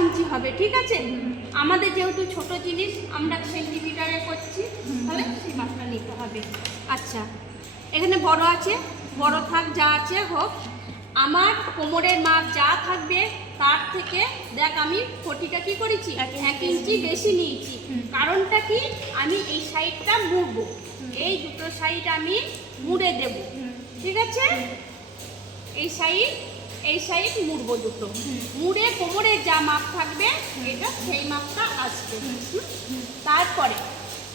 ইঞ্চি হবে, ঠিক আছে? আমাদের যেহেতু ছোট জিনিস আমরা সেন্টিমিটারে করছি, তাহলে সেই মাপটা নিতে হবে। আচ্ছা, এখানে বড় আছে, বড় থাক, যা আছে হোক। আমার কোমরের মাপ যা থাকবে তার থেকে দেখ আমি পটিটা কি করেছি 1 ইঞ্চি বেশি নিয়েছি। কারণটা কি, আমি এই সাইডটা মুড়বো, এই দুটো সাইড আমি মুড়ে দেব, ঠিক আছে? এই সাইড মুড়বো দুটো, মুড়ে কোমরের যা মাপ থাকবে এটা সেই মাপটা আসবে।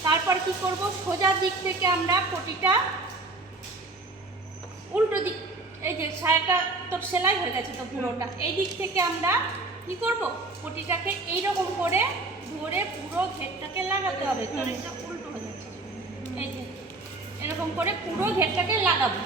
তারপর কি করব, সোজা দিক থেকে আমরা পটিটা উল্টো দিক, এই যে শাড়িটা তোর সেলাই হয়ে গেছে তো পুরোটা, এই দিক থেকে আমরা কি করব, পটিটাকে এইরকম করে ধরে পুরো ঘেরটাকে লাগাতে হবে। তোর এটা উল্টো হয়ে যাচ্ছে, এই যে এরকম করে পুরো ঘেরটাকে লাগাবো,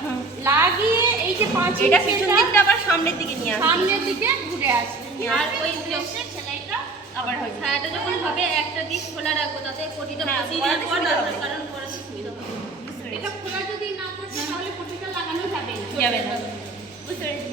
লাগিয়ে এই যে 5 এটা পিছন দিকটা আবার সামনের দিকে নিয়ে আসবে, সামনের দিকে ঘুরে আসবে, আর ওই ড্রেসের সেলাইটা আবার হয়। ছায়াটা যখন হবে একটা দিক খোলা রাখবো, তাতে পটিটা বসিয়ে দেওয়ার পর কারণ পরাতে সুবিধা হবে। এটা খোলা যদি না থাকে তাহলে পটিটা লাগানো যাবে না। বুঝতে পেরেছি।